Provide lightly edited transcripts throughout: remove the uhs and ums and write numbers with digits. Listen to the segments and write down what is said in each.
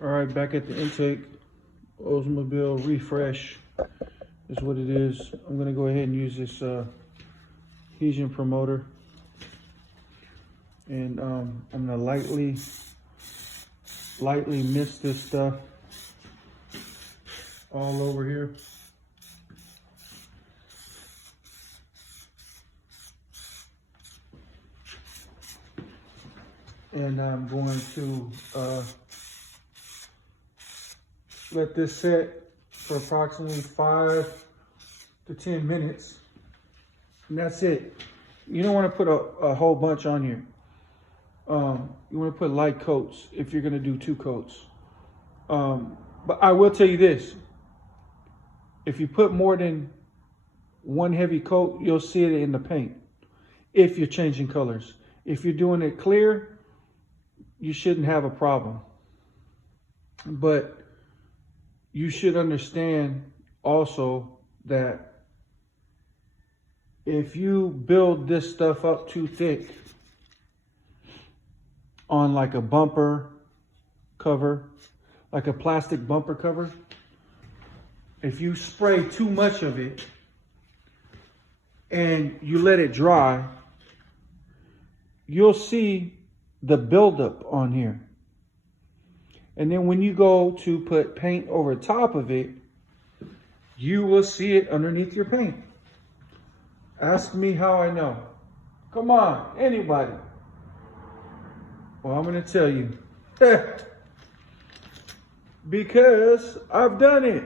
All right, back at the intake. Oldsmobile refresh is what it is. I'm gonna go ahead and use this adhesion promoter, and I'm gonna lightly mist this stuff all over here. And I'm going to let this set for approximately 5 to 10 minutes. And that's it. You don't want to put a whole bunch on here. You want to put light coats if you're going to do 2 coats. But I will tell you this. If you put more than 1 heavy coat, you'll see it in the paint if you're changing colors. If you're doing it clear, you shouldn't have a problem. But you should understand also that if you build this stuff up too thick on like a bumper cover, like a plastic bumper cover, if you spray too much of it and you let it dry, you'll see the buildup on here. And then when you go to put paint over top of it, you will see it underneath your paint. Ask me how I know. Come on, anybody. Well, I'm going to tell you. Because I've done it.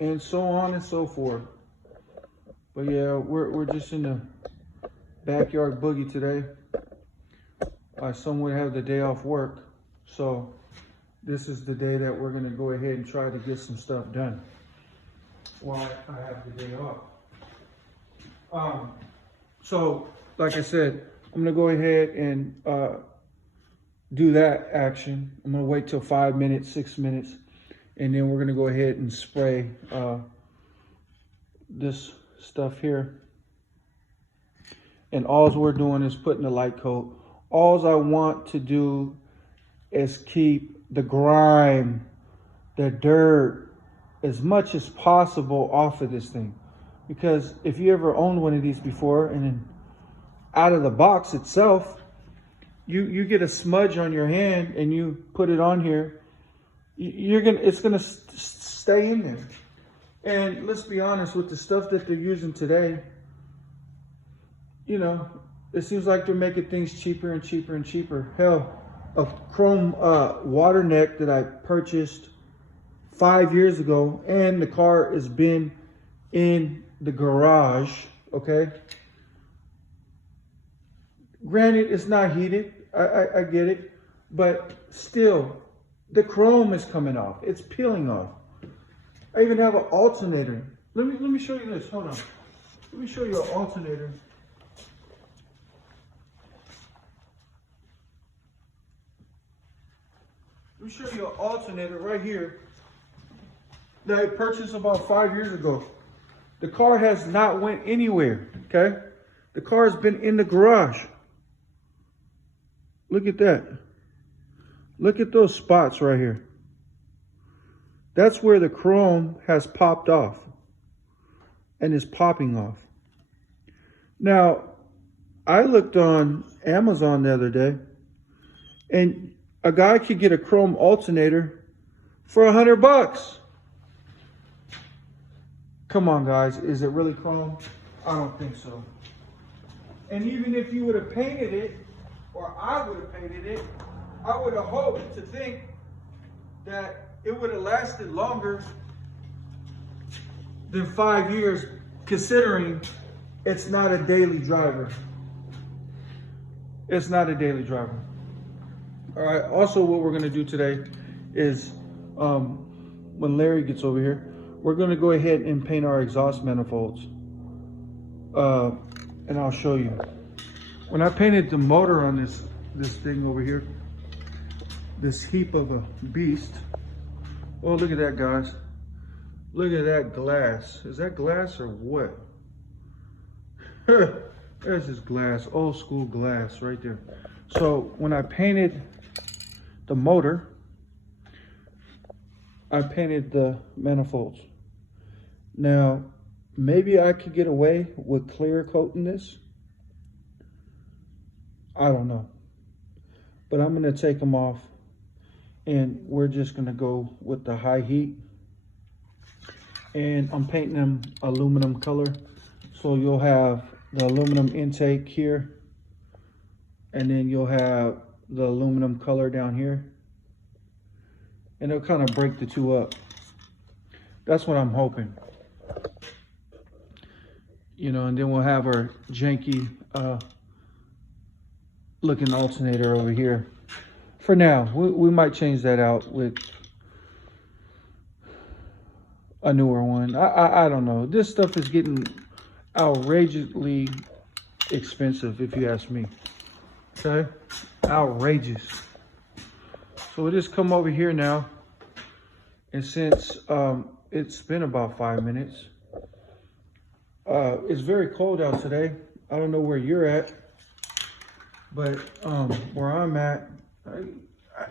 And so on and so forth. But yeah, we're just in the backyard boogie today. Some would have the day off work, so this is the day that we're going to go ahead and try to get some stuff done while I have the day off. So like I said, I'm going to go ahead and do that action. I'm going to wait till 5 minutes, 6 minutes, and then we're going to go ahead and spray this stuff here. And all we're doing is putting a light coat. All I want to do is keep the grime, the dirt, as much as possible off of this thing. Because if you ever owned one of these before, and then out of the box itself, you get a smudge on your hand and you put it on here, it's gonna stay in there. And let's be honest, with the stuff that they're using today, you know, it seems like they're making things cheaper and cheaper and cheaper. Hell, a chrome water neck that I purchased 5 years ago, and the car has been in the garage, okay? Granted, it's not heated. I get it. But still, the chrome is coming off. It's peeling off. I even have an alternator. Let me show you this. Hold on. Let me show you an alternator. Let me show you an alternator right here that I purchased about 5 years ago. The car has not went anywhere, okay? The car has been in the garage. Look at that. Look at those spots right here. That's where the chrome has popped off and is popping off. Now, I looked on Amazon the other day, and a guy could get a chrome alternator for $100. Come on, guys. Is it really chrome? I don't think so. And even if you would have painted it, or I would have painted it, I would have hoped to think that it would have lasted longer than 5 years, considering it's not a daily driver. It's not a daily driver. All right, also what we're gonna do today is, when Larry gets over here, we're gonna go ahead and paint our exhaust manifolds. And I'll show you. When I painted the motor on this thing over here, this heap of a beast. Oh, look at that, guys. Look at that glass. Is that glass or what? There's this glass, old school glass right there. So when I painted the motor, I painted the manifolds. Now, maybe I could get away with clear coating this. I don't know. But I'm gonna take them off and we're just gonna go with the high heat. And I'm painting them aluminum color. So you'll have the aluminum intake here, and then you'll have the aluminum color down here. And it'll kind of break the two up. That's what I'm hoping. You know, and then we'll have our janky looking alternator over here. For now, we might change that out with a newer one. I don't know. This stuff is getting outrageously expensive, if you ask me. Okay? Outrageous. So we'll just come over here now. And since it's been about 5 minutes, it's very cold out today. I don't know where you're at, but where I'm at,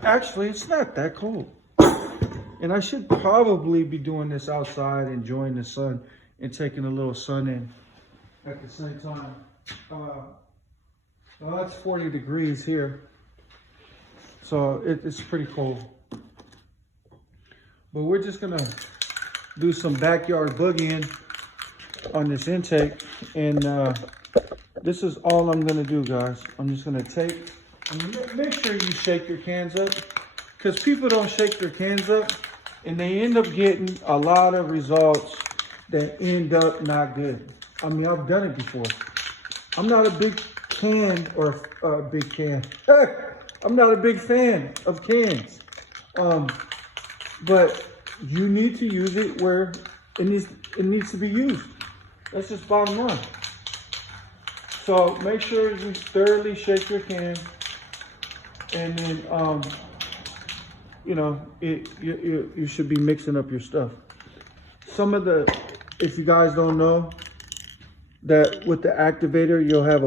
actually, it's not that cold. And I should probably be doing this outside, enjoying the sun and taking a little sun in at the same time. Well, that's 40 degrees here. So it's pretty cold. But we're just gonna do some backyard boogieing on this intake. And this is all I'm gonna do, guys. I'm just gonna take, and make sure you shake your cans up, because people don't shake their cans up and they end up getting a lot of results that end up not good. I mean, I've done it before. I'm not a big can, or big can. I'm not a big fan of cans. But you need to use it where it needs to be used. That's just bottom line. So make sure you thoroughly shake your can, and then you know, you should be mixing up your stuff. Some of the, if you guys don't know, that with the activator, you'll have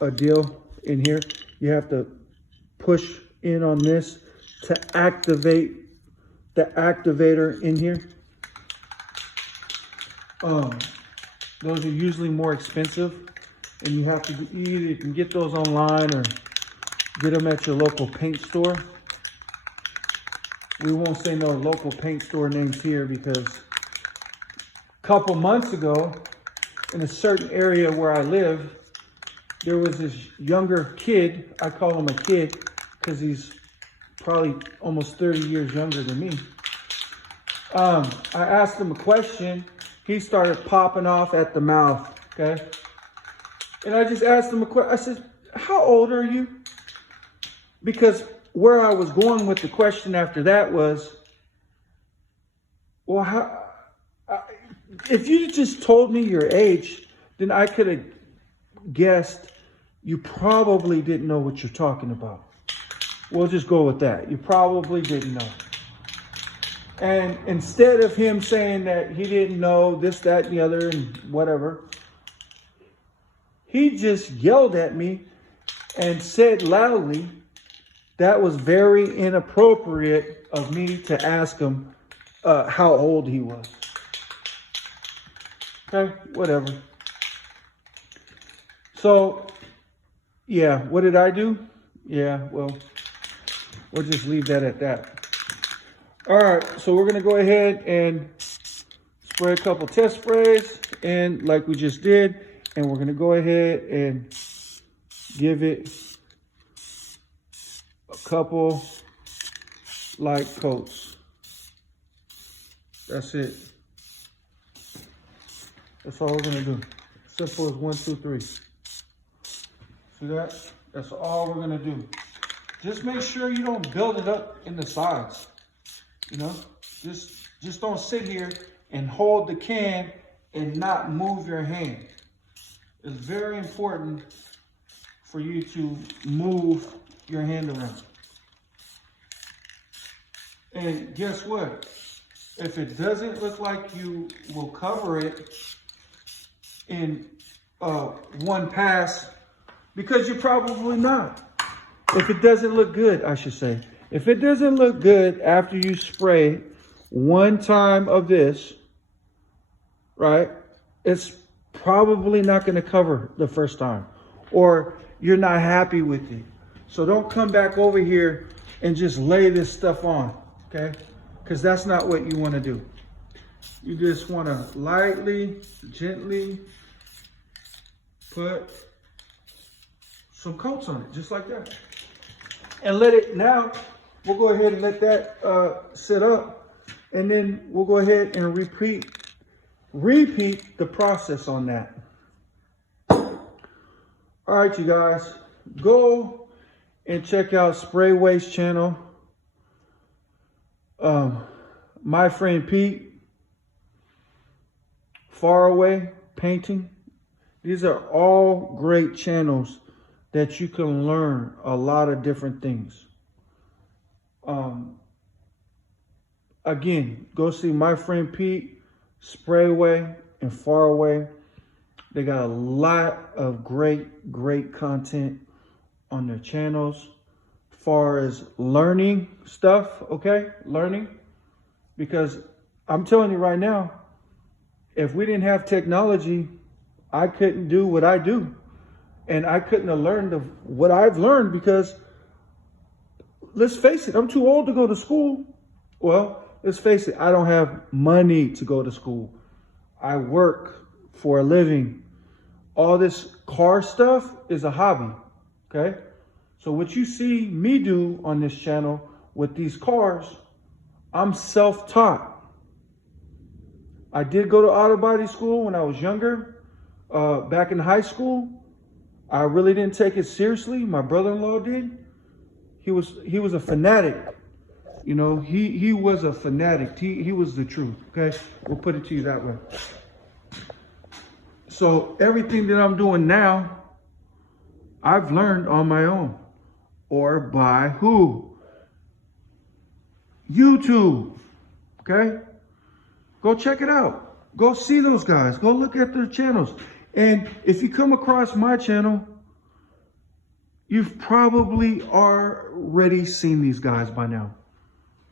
a deal in here. You have to push in on this to activate the activator in here. Those are usually more expensive, and you have to either, you can get those online or get them at your local paint store. We won't say no local paint store names here, because a couple months ago, in a certain area where I live, there was this younger kid. I call him a kid because he's probably almost 30 years younger than me. I asked him a question. He started popping off at the mouth, okay? And I just asked him a question. I said, how old are you? Because where I was going with the question after that was, well, if you just told me your age, then I could have guessed you probably didn't know what you're talking about. We'll just go with that. You probably didn't know. And instead of him saying that he didn't know this, that, and the other, and whatever, he just yelled at me and said loudly, that was very inappropriate of me to ask him how old he was. Okay, whatever. So, yeah, what did I do? Yeah, well, we'll just leave that at that. All right, so we're going to go ahead and spray a couple test sprays, and like we just did, and we're going to go ahead and give it a couple light coats. That's it. That's all we're going to do. Simple as 1, 2, 3. See that? That's all we're going to do. Just make sure you don't build it up in the sides. You know, just don't sit here and hold the can and not move your hand. It's very important for you to move your hand around. And guess what? If it doesn't look like you will cover it in one pass, because you're probably not. If it doesn't look good, I should say. If it doesn't look good after you spray one time of this, right, it's probably not going to cover the first time, or you're not happy with it. So don't come back over here and just lay this stuff on, okay? Because that's not what you want to do. You just want to lightly, gently put some coats on it, just like that. And let it, now, we'll go ahead and let that sit up. And then we'll go ahead and repeat the process on that. All right, you guys, go and check out Spray Waste channel. My friend Pete, Far Away Painting. These are all great channels that you can learn a lot of different things. Again, go see my friend Pete, Spray Away and Far Away. They got a lot of great content on their channels as far as learning stuff, okay? Learning. Because I'm telling you right now, if we didn't have technology, I couldn't do what I do. And I couldn't have learned what I've learned, because let's face it, I'm too old to go to school. Well, let's face it, I don't have money to go to school. I work for a living. All this car stuff is a hobby, okay? So what you see me do on this channel with these cars, I'm self-taught. I did go to auto body school when I was younger, back in high school. I really didn't take it seriously. My brother-in-law did. He was a fanatic. You know, he was a fanatic. He was the truth, okay? We'll put it to you that way. So everything that I'm doing now, I've learned on my own. Or by who? YouTube, okay? Go check it out. Go see those guys. Go look at their channels. And if you come across my channel, you've probably already seen these guys by now,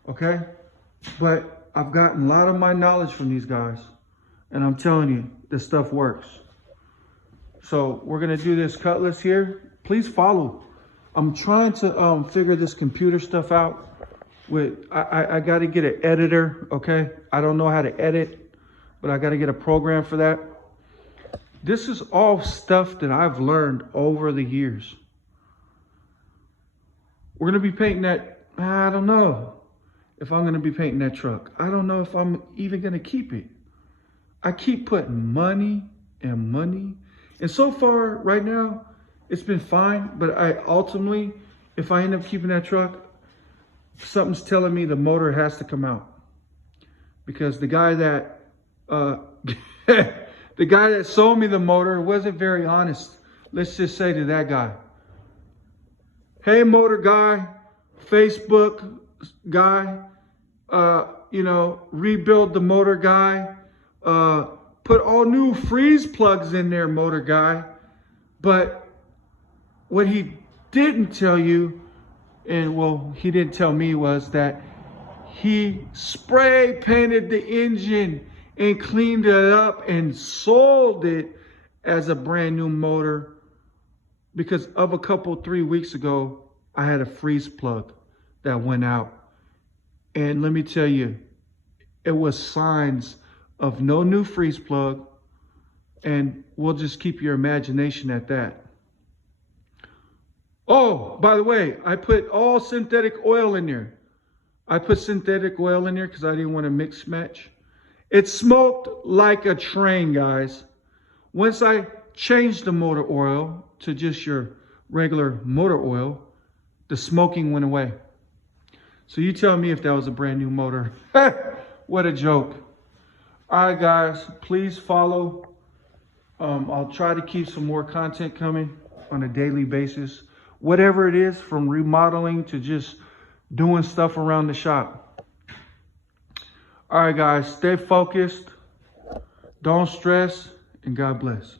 okay? But I've gotten a lot of my knowledge from these guys, and I'm telling you, this stuff works. So we're gonna do this cutlass here. Please follow. I'm trying to figure this computer stuff out. I got to get an editor, okay? I don't know how to edit, but I got to get a program for that. This is all stuff that I've learned over the years. We're going to be painting that. I don't know if I'm going to be painting that truck. I don't know if I'm even going to keep it. I keep putting money and money. And so far, right now, it's been fine. But I ultimately, if I end up keeping that truck, something's telling me the motor has to come out. Because the guy that the guy that sold me the motor wasn't very honest. Let's just say to that guy, hey, motor guy, Facebook guy, rebuild the motor guy, put all new freeze plugs in there, motor guy. But what he didn't tell you, and well, he didn't tell me, was that he spray painted the engine and cleaned it up and sold it as a brand new motor, because of a couple 3 weeks ago, I had a freeze plug that went out. And let me tell you, it was signs of no new freeze plug, and we'll just keep your imagination at that. Oh, by the way, I put all synthetic oil in there. I put synthetic oil in there because I didn't want to mix match. It smoked like a train, guys. Once I changed the motor oil to just your regular motor oil, the smoking went away. So you tell me if that was a brand new motor. What a joke. All right, guys, please follow. I'll try to keep some more content coming on a daily basis. Whatever it is, from remodeling to just doing stuff around the shop. All right, guys, stay focused. Don't stress, and God bless.